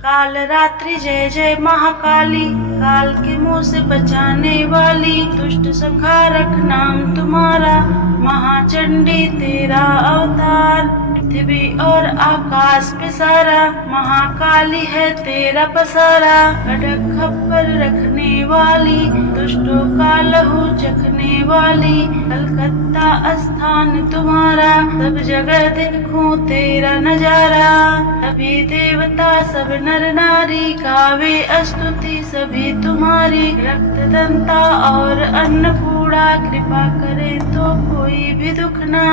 काल रात्रि जय जय महाकाली, काल के मुंह से बचाने वाली, दुष्ट संहारक नाम तुम्हारा, महाचंडी तेरा अवतार। पृथ्वी और आकाश पे सारा, महाकाली है तेरा पसारा। खड़ग खप्पर रखने वाली, दुष्टों का लहू चखने वाली, कलकत्ता स्थान तुम्हारा, सब जगह देखूं तेरा नजारा। सभी देवता सब नर नारी, गावे स्तुति सभी तुम्हारी। रक्त दंता और अन्नपूर्णा, कृपा करे तो कोई भी दुख ना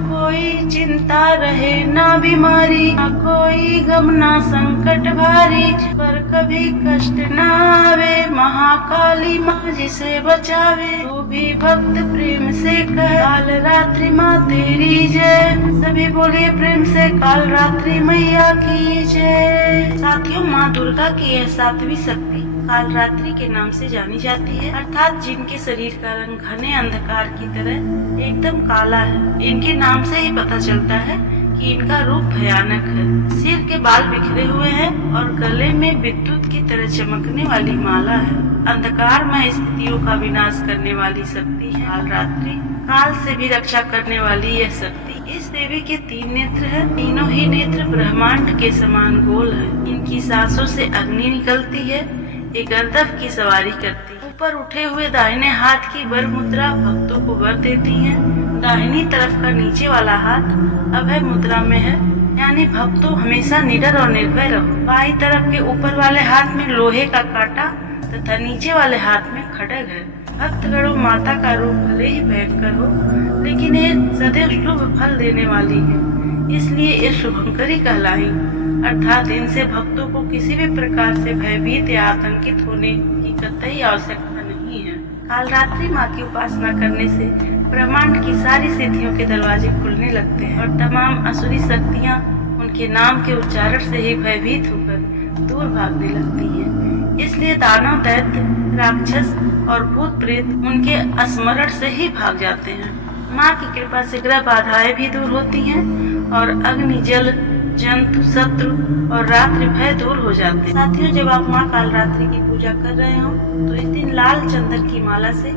कोई चिंता रहे ना बीमारी, ना कोई गम ना संकट भारी, पर कभी कष्ट ना आवे। महाकाली माँ जिसे बचावे, तू भी भक्त प्रेम से कह, काल रात्रि माँ तेरी जय। सभी बोलिए प्रेम से, काल रात्रि मैया की जय। साथियों, माँ दुर्गा की यह सातवीं शक्ति काल रात्रि के नाम से जानी जाती है, अर्थात जिनके शरीर का रंग घने अंधकार की तरह एकदम काला है। इनके नाम से ही पता चलता है कि इनका रूप भयानक है। सिर के बाल बिखरे हुए हैं और गले में विद्युत की तरह चमकने वाली माला है। अंधकारमय स्थितियों का विनाश करने वाली शक्ति है काल रात्रि। काल से भी रक्षा करने वाली यह शक्ति। इस देवी के 3 नेत्र हैं। तीनों ही नेत्र ब्रह्मांड के समान गोल है। इनकी सांसों से अग्नि निकलती है, एक गर्दभ की सवारी करती है। ऊपर उठे हुए दाहिने हाथ की वर मुद्रा भक्तों को वर देती है। दाहिनी तरफ का नीचे वाला हाथ अभय मुद्रा में है, यानी भक्तों हमेशा निडर और निर्भय रहो। बाई तरफ के ऊपर वाले हाथ में लोहे का कांटा तथा नीचे वाले हाथ में खड्ग है। भक्तगणों, माता का रूप भले ही भयंकर हो, लेकिन ये सदैव शुभ फल देने वाली है, इसलिए ये शुभंकरी कहलाई। अर्थात इनसे भक्तों को किसी भी प्रकार से भयभीत या आतंकित होने की कतई आवश्यकता नहीं है। काल रात्रि माँ की उपासना करने से ब्रह्मांड की सारी सिद्धियों के दरवाजे खुलने लगते हैं और तमाम असुरी शक्तियाँ उनके नाम के उच्चारण से ही भयभीत होकर दूर भागने लगती हैं। इसलिए दानव, दैत्य, राक्षस और भूत प्रेत उनके स्मरण से ही भाग जाते हैं। माँ की कृपा से ग्रह बाधाएं भी दूर होती हैं और अग्नि, जल, जंतु, शत्रु और रात्रि भय दूर हो जाते हैं। साथियों, जब आप माँ काल रात्रि की पूजा कर रहे हो तो इस दिन लाल चंदन की माला से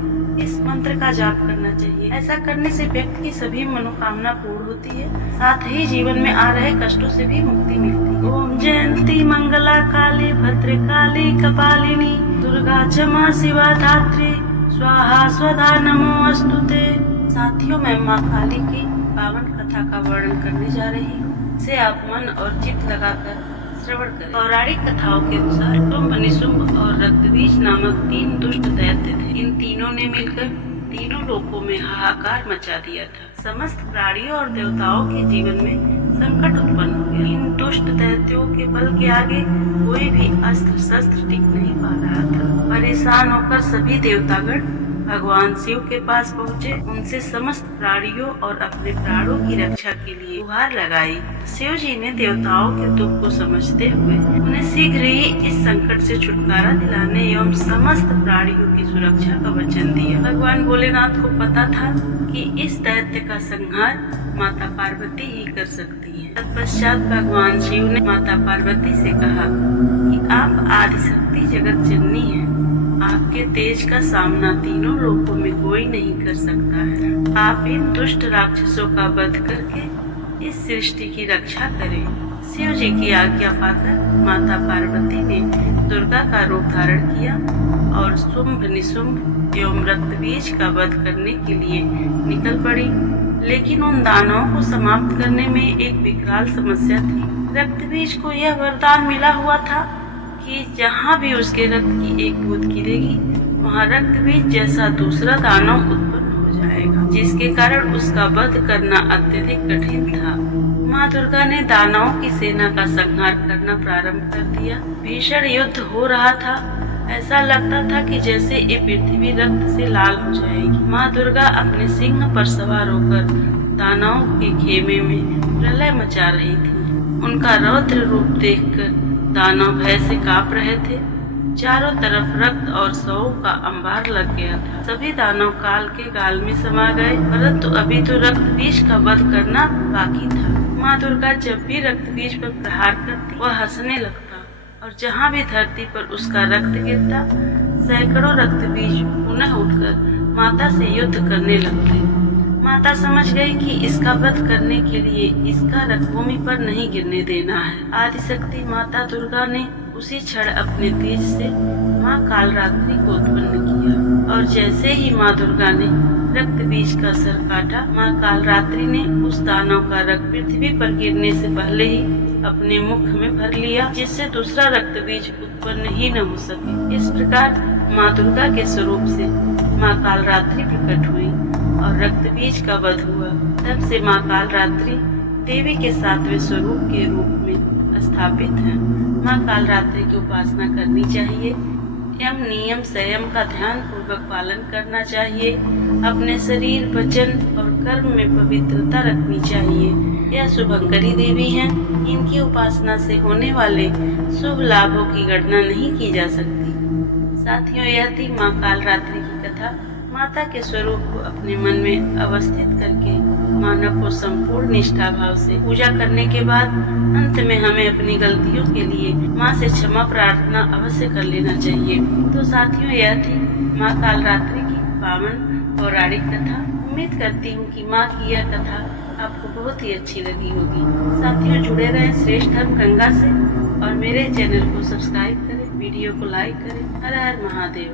इस मंत्र का जाप करना चाहिए। ऐसा करने से व्यक्ति की सभी मनोकामना पूर्ण होती है, साथ ही जीवन में आ रहे कष्टों से भी मुक्ति मिलती है। ओम जयंती मंगला काली भद्रकाली कपालिनी, दुर्गा क्षमा शिवा धात्री, स्वाहा स्वधा नमो अस्तुते। साथियों, मैं माँ काली की पावन कथा का वर्णन करने जा रही हूँ। से आप मन और चित्त लगाकर श्रवण करें। पौराणिक कथाओं के अनुसार शुंभ, निशुंभ और रक्तबीज नामक 3 दुष्ट दैत्य थे। इन तीनों ने मिलकर तीनों लोकों में हाहाकार मचा दिया था। समस्त प्राणियों और देवताओं के जीवन में संकट उत्पन्न हो गया। इन दुष्ट दैत्यों के बल के आगे कोई भी अस्त्र शस्त्र टिक नहीं पा रहा था। परेशान होकर सभी देवतागण भगवान शिव के पास पहुँचे। उनसे समस्त प्राणियों और अपने प्राणों की रक्षा के लिए गुहार लगाई। शिव जी ने देवताओं के दुख को समझते हुए उन्हें शीघ्र ही इस संकट से छुटकारा दिलाने एवं समस्त प्राणियों की सुरक्षा का वचन दिया। भगवान भोलेनाथ को पता था कि इस दैत्य का संहार माता पार्वती ही कर सकती है। तत्पश्चात भगवान शिव ने माता पार्वती से कहा कि आप आदिशक्ति जगत जननी है, आपके तेज का सामना तीनों लोकों में कोई नहीं कर सकता है। आप इन दुष्ट राक्षसों का वध करके इस सृष्टि की रक्षा करें। शिव जी की आज्ञा पाकर माता पार्वती ने दुर्गा का रूप धारण किया और शुंभ, निशुंभ एवं रक्तबीज का वध करने के लिए निकल पड़ी। लेकिन उन दानवों को समाप्त करने में एक विकराल समस्या थी। रक्तबीज को यह वरदान मिला हुआ था कि जहाँ भी उसके रक्त की एक बूंद गिरेगी, वहाँ रक्तबीज जैसा दूसरा दानव उत्पन्न हो जाएगा, जिसके कारण उसका वध करना अत्यधिक कठिन था। माँ दुर्गा ने दानवों की सेना का संहार करना प्रारंभ कर दिया। भीषण युद्ध हो रहा था। ऐसा लगता था कि जैसे ये पृथ्वी रक्त से लाल हो जाएगी। माँ दुर्गा अपने सिंह पर सवार होकर दानवों के खेमे में प्रलय मचा रही थी। उनका रौद्र रूप देखकर दानव भय से कांप रहे थे। चारों तरफ रक्त और शवों का अंबार लग गया था। सभी दानव काल के गाल में समा गए, परंतु अभी तो रक्तबीज का वध करना बाकी था। माँ दुर्गा जब भी रक्तबीज पर प्रहार करती, वह हंसने लगता और जहाँ भी धरती पर उसका रक्त गिरता, सैकड़ों रक्त बीज पुनः उठकर माता से युद्ध करने लगते। माता समझ गई कि इसका वध करने के लिए इसका रक्त भूमि पर नहीं गिरने देना है। आदिशक्ति माता दुर्गा ने उसी क्षण अपने तेज से माँ कालरात्रि को उत्पन्न किया और जैसे ही माँ दुर्गा ने रक्त बीज का सर काटा, माँ कालरात्रि ने उस दानव का रक्त पृथ्वी पर गिरने से पहले ही अपने मुख में भर लिया, जिससे दूसरा रक्त बीज उत्पन्न ही न हो सके। इस प्रकार माँ दुर्गा के स्वरूप से माँ कालरात्रि प्रकट हुई और रक्त बीज का वध हुआ। तब से माँ कालरात्रि देवी के 7वें स्वरूप के रूप में स्थापित है। माँ कालरात्रि की उपासना करनी चाहिए। यम नियम संयम का ध्यान पूर्वक पालन करना चाहिए। अपने शरीर, वचन और कर्म में पवित्रता रखनी चाहिए। यह शुभंकरी देवी हैं। इनकी उपासना से होने वाले शुभ लाभों की गणना नहीं की जा सकती। साथियों, यह थी माँ कालरात्रि की कथा। माता के स्वरूप को अपने मन में अवस्थित करके मानव को संपूर्ण निष्ठा भाव से पूजा करने के बाद अंत में हमें अपनी गलतियों के लिए माँ से क्षमा प्रार्थना अवश्य कर लेना चाहिए। तो साथियों, यह थी माँ कालरात्रि की पावन पौराणिक कथा। उम्मीद करती हूँ कि माँ की यह कथा आपको बहुत ही अच्छी लगी होगी। साथियों, जुड़े रहें श्रेष्ठ धर्म गंगा से और मेरे चैनल को सब्सक्राइब करें, वीडियो को लाइक करें। हर हर महादेव।